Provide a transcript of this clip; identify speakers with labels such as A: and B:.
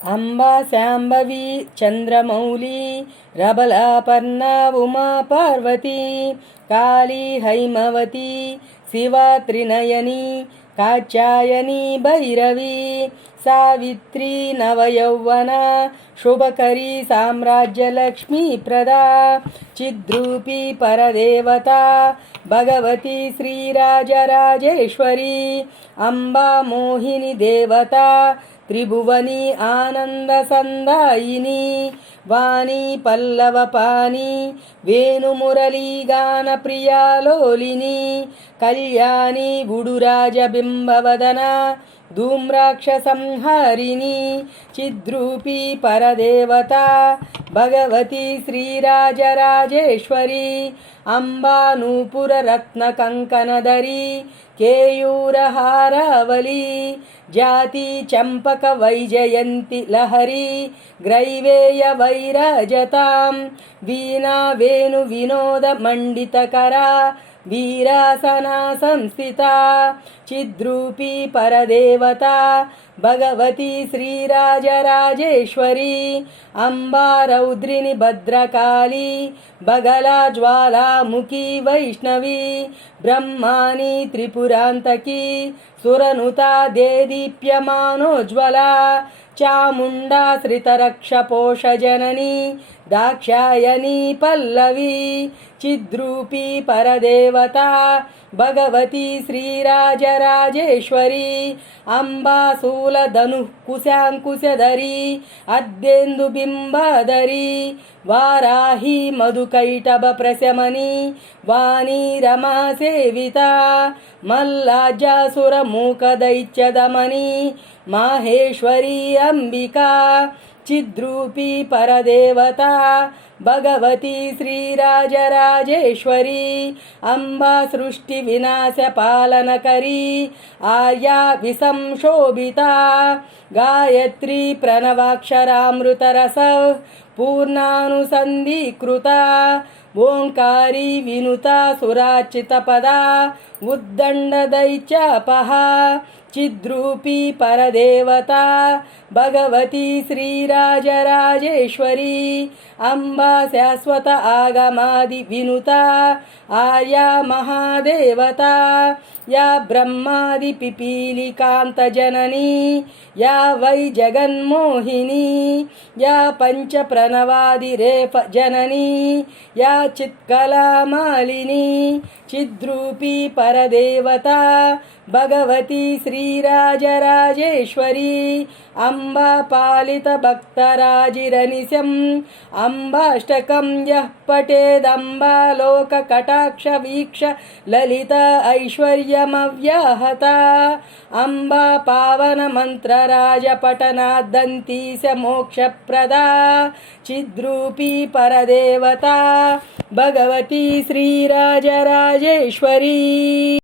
A: అంబా శాంభవి చంద్రమౌళి రబలాపర్ణ ఉమా పార్వతి కాళీ హైమవతి శివా త్రినయని కాచాయని భైరవి సావిత్రి నవయౌవన శుభకరీ సామ్రాజ్యలక్ష్మీ ప్రదా చిద్రూపీ పరదేవత భగవతి శ్రీరాజరాజేశ్వరి అంబా మోహిని దేవత త్రిభువని ఆనంద సందాయిని వాణి పల్లవ పాని వేణుమురళీగాన ప్రియాలోలిని కళ్యాణి గుడురాజబింబవదన ధూమ్రాక్ష సంహారిణి చిద్రూపీ పరదేవత భగవతి శ్రీరాజరాజేశ్వరి అంబా నూపుర రత్న కేయూరహారావళి జాతి చంపక వైజయంతి లహరి గ్రైవేయ వైరజతాం. వీణా వేణు వినోద మండితకరా. వీరాసనా సంస్థిత. చిద్రూపీ పరదేవత. భగవతి శ్రీరాజరాజేశ్వరి అంబారౌద్రిని భద్రకాళి బగలా జ్వాలాముఖి వైష్ణవి బ్రహ్మాని త్రిపురాంతకి సురనుతా దేదీప్యమానోజ్వల చాముండా శ్రితరక్షపోషజనని దాక్షాయని పల్లవి చిద్రూపీ పరదేవత భగవతి శ్రీరాజరాజేశ్వరి అంబాసూర అంబాశూలధను కుశాంకుశధరి అద్దెందు బింబధరి వారాహి మధుకైటభ ప్రశమని వాణి రమా సేవిత మల్లాజాసుర మూకదైత్యదమని మాహేశ్వరి అంబికా చిద్రూపీ పరదేవత భగవతి శ్రీరాజరాజేశ్వరి అంబా సృష్టి వినాశ పాలనకరి ఆర్యా విసంశోభిత గాయత్రి ప్రణవాక్షరామృతరస పూర్ణానుసంధీకృత ఓంకారీ వినుత సురాచితపదా ఉద్దండదైత్యాపహ చిద్రూపీ పరదేవత భగవతి శ్రీరాజరాజేశ్వరి అంబా శాశ్వత ఆగమాది వినుత. ఆర్యా మహాదేవత. యా బ్రహ్మాది పిపీలికాంత జనని. యా వై జగన్మోహిని. యా పంచ ప్రణవాది రేఫ జనని. యా చిత్కలామాలిని చిద్రూపీ పరదేవత. భగవతి శ్రీరాజరాజేశ్వరీ అంబ పాలిత భక్తరాజిరనిశం అంబాష్టకం యః పటేదంబాలోక కటాక్ష వీక్ష లలిత ఐశ్వర్యమవ్యాహత అంబా పావన మంత్రరాజ పఠనాద్దంతీశ మోక్షప్రదా చిద్రూపీ పరదేవత భగవతి శ్రీరాజరాజేశ్వరీ.